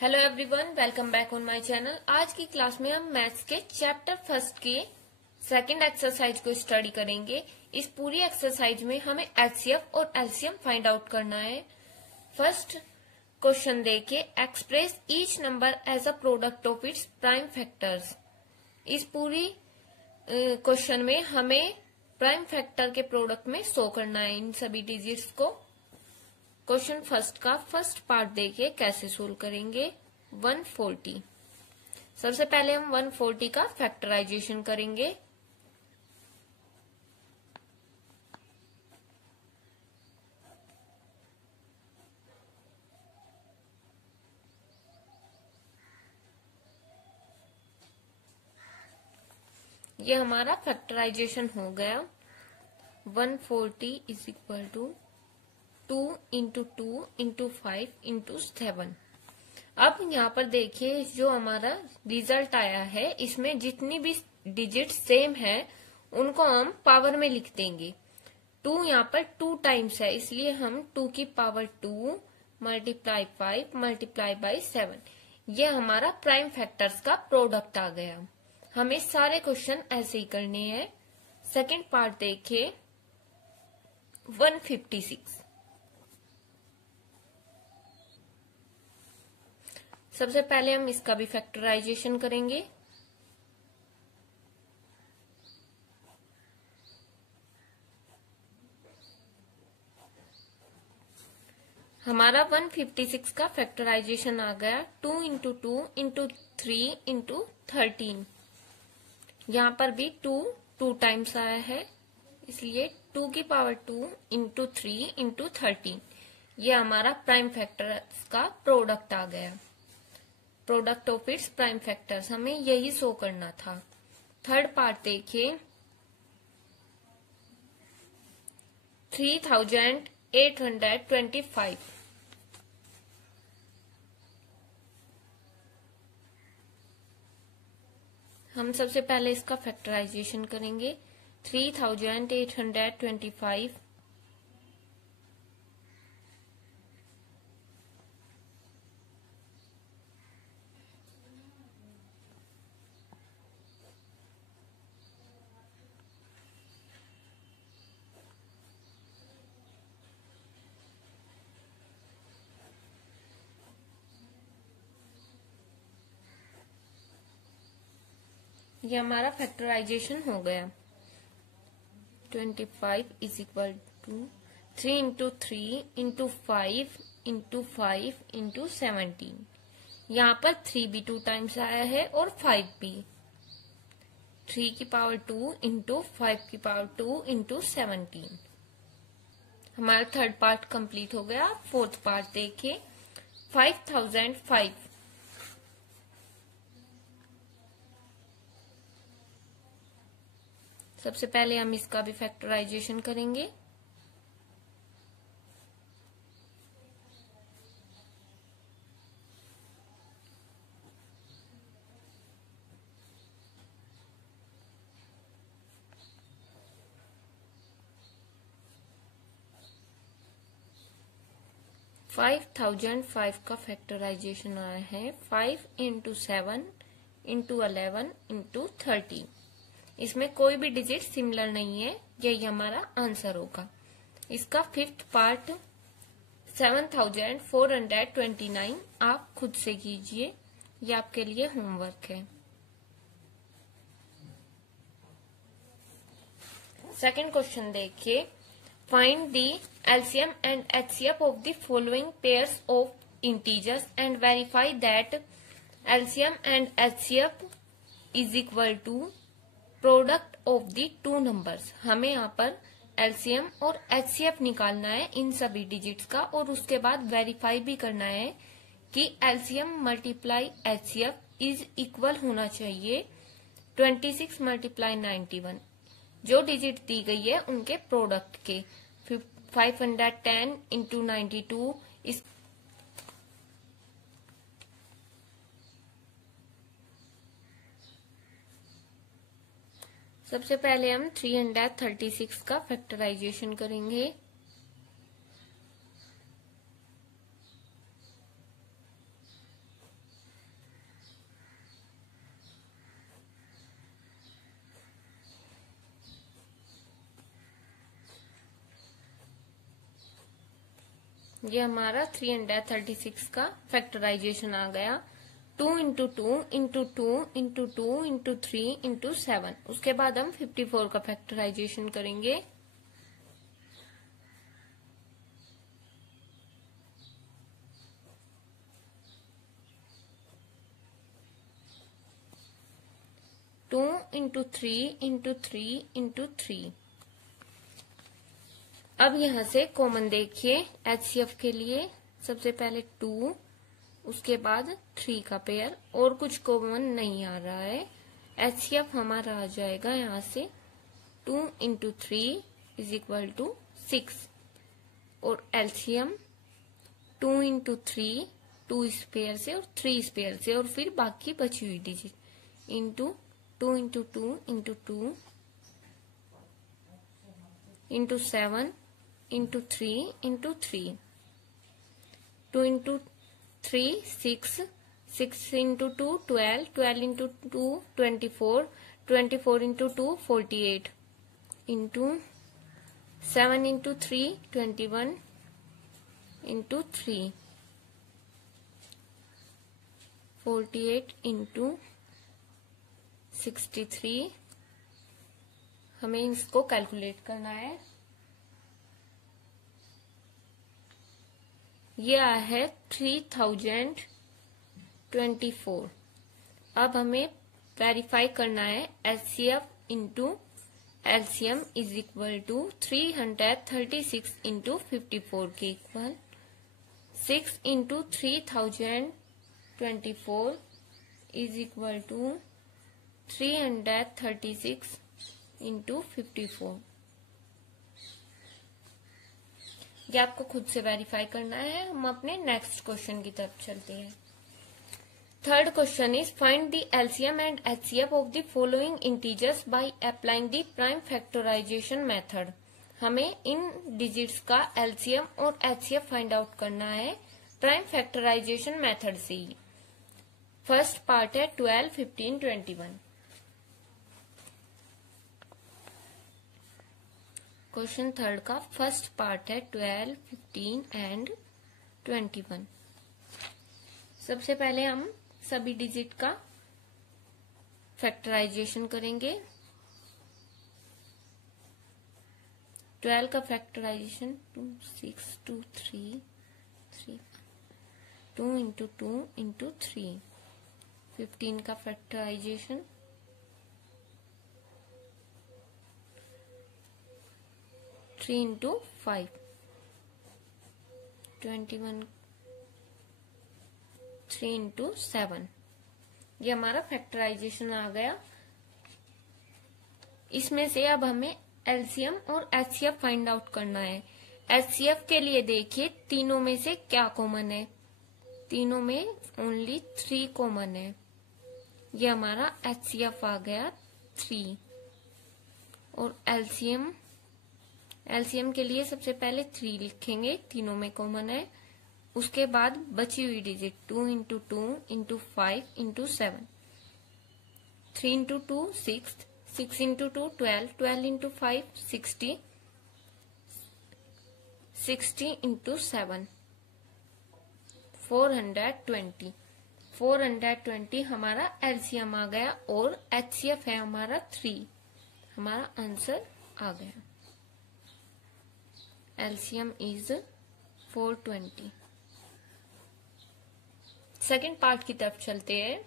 Hello everyone, welcome back on my channel. आज की class में हम मैथ्स के चैप्टर फर्स्ट के सेकंड एक्सरसाइज को स्टडी करेंगे। इस पूरी एक्सरसाइज में हमें एचसीएफ और एलसीएम फाइंड आउट करना है। फर्स्ट क्वेश्चन देखिए, express each number as a product of its prime factors. इस पूरी क्वेश्चन में हमें प्राइम फैक्टर के प्रोडक्ट में शो करना है इन सभी डिजिट्स को। क्वेश्चन फर्स्ट का फर्स्ट पार्ट देखिए कैसे सोल्व करेंगे। 140, सबसे पहले हम 140 का फैक्टराइजेशन करेंगे। ये हमारा फैक्टराइजेशन हो गया। 140 is equal to 2 into 2 into 5 into 7। अब यहाँ पर देखिए जो हमारा रिजल्ट आया है इसमें जितनी भी डिजिट सेम है उनको हम पावर में लिख देंगे। 2 यहाँ पर 2 टाइम्स है, इसलिए हम 2 की पावर 2 मल्टीप्लाई 5 मल्टीप्लाई बाई 7। ये हमारा प्राइम फैक्टर्स का प्रोडक्ट आ गया। हमें सारे क्वेश्चन ऐसे ही करने हैं। सेकंड पार्ट देखिए 156। सबसे पहले हम इसका भी फैक्टराइजेशन करेंगे। हमारा 156 का फैक्टराइजेशन आ गया 2 इंटू 2 इंटू 3 इंटू 13। यहाँ पर भी 2 टाइम्स आया है, इसलिए 2 की पावर 2 इंटू 3 इंटू 13। ये हमारा प्राइम फैक्टर्स का प्रोडक्ट आ गया। Product of its prime factors, हमें यही शो करना था। थर्ड पार्ट देखिए 3825। हम सबसे पहले इसका फैक्टराइजेशन करेंगे। 3825 ये हमारा फैक्टराइजेशन हो गया। 25 is equal to 3 into 3 into 5 into 5 into 17। यहाँ पर 3 भी 2 टाइम्स आया है और 5 भी। 3 की पावर 2 इंटू 5 की पावर 2 इंटू 17। हमारा थर्ड पार्ट कंप्लीट हो गया। फोर्थ पार्ट देखिए 5005। सबसे पहले हम इसका भी फैक्टराइजेशन करेंगे। फाइव 5005 का फैक्टराइजेशन आया है 5 इंटू 7 इंटू 11 इंटू 13। इसमें कोई भी डिजिट सिमिलर नहीं है, यही हमारा आंसर होगा। इसका फिफ्थ पार्ट 7429 आप खुद से कीजिए, ये आपके लिए होमवर्क है। सेकंड क्वेश्चन देखिए, find the LCM and HCF of the following pairs of integers and verify that LCM and HCF is equal to product of the two numbers. हमें यहाँ पर एलसीएम और एचसीएफ निकालना है इन सभी डिजिट्स का, और उसके बाद वेरीफाई भी करना है कि LCM multiply HCF is equal होना चाहिए 26 मल्टीप्लाई 91। जो डिजिट दी गई है उनके प्रोडक्ट के 510 इंटू 92। इस सबसे पहले हम 336 का फैक्टराइजेशन करेंगे। ये हमारा 336 का फैक्टराइजेशन आ गया। 2 into 2 into 2 into 2 into 3 into 7। उसके बाद हम 54 का फैक्टराइजेशन करेंगे। Two into 3 into 3 into 3। अब यहाँ से कॉमन देखिए HCF के लिए सबसे पहले 2, उसके बाद 3 का पेयर, और कुछ कॉमन नहीं आ रहा है। HCF हमारा आ जाएगा यहाँ से 2 इंटू 3 इज इक्वल टू 6, और LCM 2 इंटू 3, 2 इस पेयर से और 3 इस पेयर से, और फिर बाकी बची हुई digit into 2 into 2 into 2 into 7 into 3 into 3। 2 into 3 6, 6 into 2 12, 12 into 2 24, 24 into 2 48 into 7 into 3 21 into 3 48 into 63। हमें इसको कैलकुलेट करना है। ये आया है 3024। अब हमें वेरीफाई करना है HCF into LCM is equal to 336 into 54 के equal. 6 into 3024 is equal to 336 into 54। ये आपको खुद से वेरीफाई करना है। हम अपने नेक्स्ट क्वेश्चन की तरफ चलते हैं। Third question is find the LCM and HCF of the following integers by applying the prime factorisation method. हमें इन डिजिट्स का LCM और HCF फाइंड आउट करना है प्राइम फैक्टराइजेशन मेथड से ही। फर्स्ट पार्ट है 12, 15, 21। क्वेश्चन थर्ड का फर्स्ट पार्ट है 12, 15 एंड 21। सबसे पहले हम सभी डिजिट का फैक्टराइजेशन करेंगे। 12 का फैक्टराइजेशन 2 6 2 3 3 2 इंटू 2 इंटू 3। 15 का फैक्टराइजेशन 3 इंटू 5। 21 3 इंटू 7। ये हमारा फैक्टराइजेशन आ गया। इसमें से अब हमें LCM और HCF फाइंड आउट करना है। HCF के लिए देखिए तीनों में से क्या कॉमन है। तीनों में ओनली 3 कॉमन है। ये हमारा HCF आ गया 3। और LCM के लिए सबसे पहले 3 लिखेंगे, तीनों में कॉमन है। उसके बाद बची हुई digit 2 into 2 into 5 into 7। 3 into 2 6, 6 into 2 12, 12 into 5 60, 60 into 7 420। 420 हमारा LCM आ गया और HCF है हमारा 3। हमारा आंसर आ गया। LCM is 420। सेकेंड पार्ट की तरफ चलते हैं।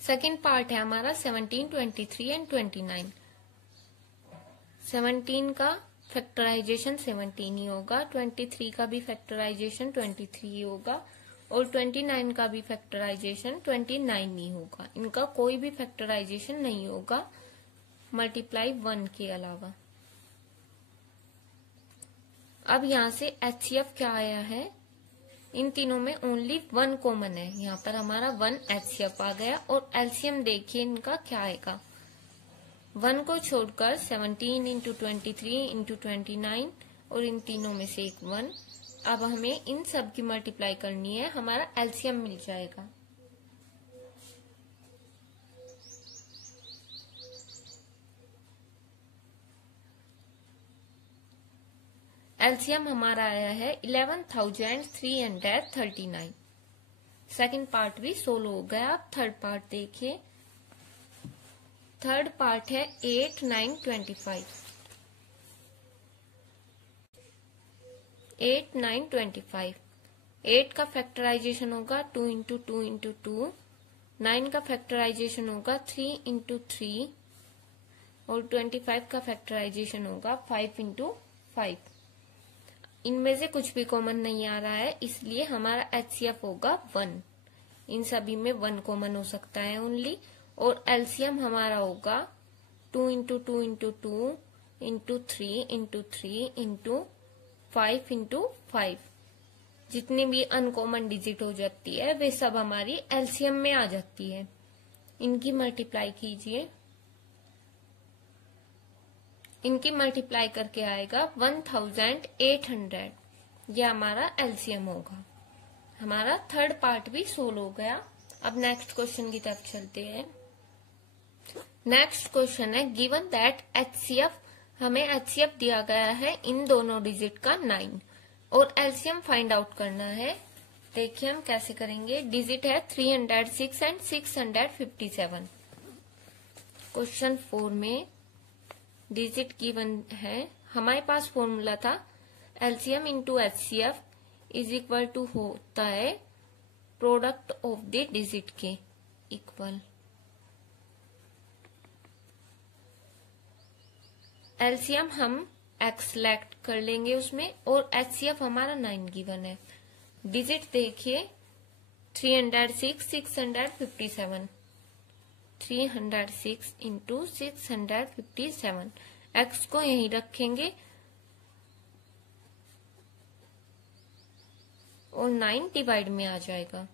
सेकेंड पार्ट है हमारा 17, 23 एंड 29। 17 का फैक्टराइजेशन 17 ही होगा, 23 का भी फैक्टराइजेशन 23 ही होगा, और 29 का भी फैक्टराइजेशन 29 ही होगा। इनका कोई भी फैक्टराइजेशन नहीं होगा मल्टीप्लाई 1 के अलावा। अब यहाँ से HCF क्या आया है, इन तीनों में ओनली 1 कॉमन है। यहाँ पर हमारा 1 HCF आ गया। और LCM देखिए इनका क्या आएगा। 1 को छोड़कर 17 इंटू 23 इंटू 29, और इन तीनों में से एक 1। अब हमें इन सब की मल्टीप्लाई करनी है, हमारा LCM मिल जाएगा। एलसीएम हमारा आया है 11,339। सेकंड पार्ट भी सोल्व हो गया। अब थर्ड पार्ट देखिए। थर्ड पार्ट है 8, 9, 25। 8, 9, 25। 8 का फैक्टराइजेशन होगा 2 इंटू 2 इंटू 2। 9 का फैक्टराइजेशन होगा 3 इंटू 3 और 25 का फैक्टराइजेशन होगा 5 इंटू 5। इनमें से कुछ भी कॉमन नहीं आ रहा है, इसलिए हमारा एचसीएफ होगा 1। इन सभी में 1 कॉमन हो सकता है ओनली। और एलसीएम हमारा होगा 2 into 2 into 2 into 3 into 3 into 5 into 5। जितनी भी अनकॉमन डिजिट हो जाती है वे सब हमारी एलसीएम में आ जाती है। इनकी मल्टीप्लाई कीजिए। इनकी मल्टीप्लाई करके आएगा 1800। यह हमारा एलसीएम होगा। हमारा थर्ड पार्ट भी सोल्व हो गया। अब नेक्स्ट क्वेश्चन की तरफ चलते हैं। नेक्स्ट क्वेश्चन है गिवन दैट एचसीएफ, हमें एचसीएफ दिया गया है इन दोनों डिजिट का 9 और एलसीएम फाइंड आउट करना है। देखिए हम कैसे करेंगे। डिजिट है 306 एंड 657। क्वेश्चन 4 में डिजिट गिवन है। हमारे पास फॉर्मूला था LCM into HCF is equal to होता है प्रोडक्ट ऑफ द डिजिट के इक्वल। एलसीएम हम एक्स सेलेक्ट कर लेंगे उसमें और एचसीएफ हमारा 9 गिवन है। डिजिट देखिए 306, 657। 306 इंटू 657। एक्स को यहीं रखेंगे और 9 डिवाइड में आ जाएगा।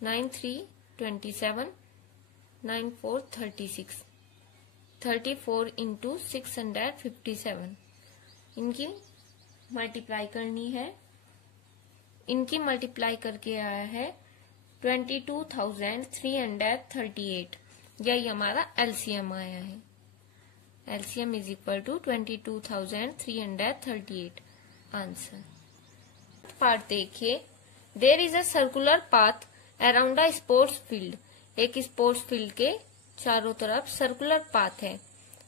नाइन 3 27, 9 4 36। 34 इंटू 657। इनकी मल्टीप्लाई करनी है। इनकी मल्टीप्लाई करके आया है 22,338। यही हमारा एलसीएम आया है। LCM is equal to 22,338 answer. Part देखिए। There is a circular path around a sports field. एक स्पोर्ट्स फील्ड के चारों तरफ सर्कुलर पाथ है।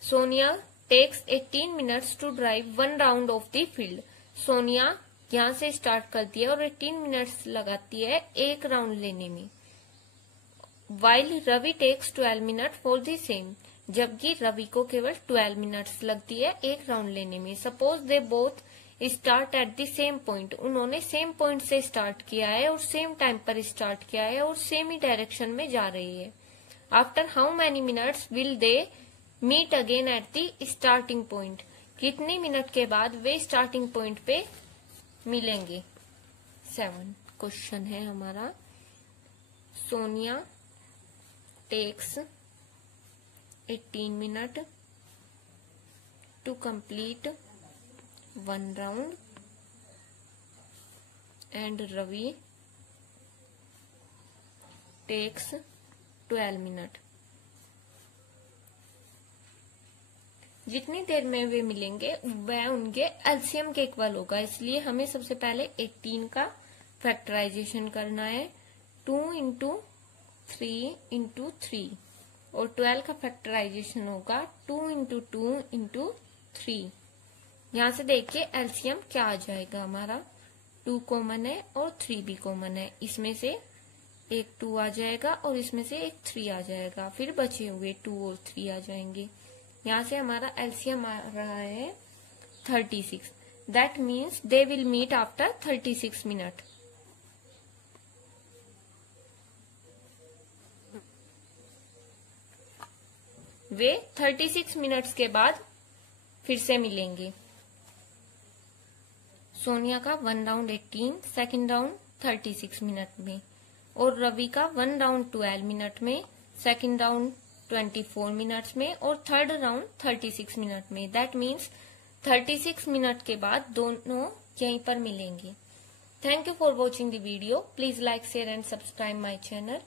Sonia takes 18 minutes to drive 1 round of the field. Sonia यहाँ से स्टार्ट करती है और 18 मिनट्स लगाती है एक राउंड लेने में। While Ravi takes 12 minute for the same. जबकि रवि को केवल 12 मिनट्स लगती है एक राउंड लेने में। Suppose they both start at the same point. उन्होंने सेम पॉइंट से स्टार्ट किया है और सेम टाइम पर स्टार्ट किया है और सेम ही डायरेक्शन में जा रही है। After how many minutes will they meet again at the starting point. कितने मिनट के बाद वे स्टार्टिंग पॉइंट पे मिलेंगे। 7 क्वेश्चन है हमारा। Sonia takes 18 minute to complete 1 round and Ravi takes 12 minute. जितनी देर में वे मिलेंगे वह उनके एलसीएम के इक्वल होगा। इसलिए हमें सबसे पहले 18 का फैक्टराइजेशन करना है। 2 इंटू 3 इंटू 3 और 12 का फैक्टराइजेशन होगा 2 इंटू 2 इंटू 3। यहाँ से देखिए एलसीएम क्या आ जाएगा हमारा। 2 कॉमन है और 3 भी कॉमन है। इसमें से एक 2 आ जाएगा और इसमें से एक 3 आ जाएगा। फिर बचे हुए 2 और 3 आ जाएंगे। यहाँ से हमारा एलसीएम आ रहा है 36। That means they will meet after 36 minute. They 36 minutes के बाद फिर से मिलेंगे। सोनिया का 1 राउंड 18, सेकेंड राउंड 36 मिनट में और रवि का 1 राउंड 12 मिनट में, सेकेंड राउंड 24 मिनट्स में और थर्ड राउंड 36 मिनट में। दैट मीन्स 36 मिनट के बाद दोनों यहीं पर मिलेंगे। Thank you for watching the video. Please like, share and subscribe my channel.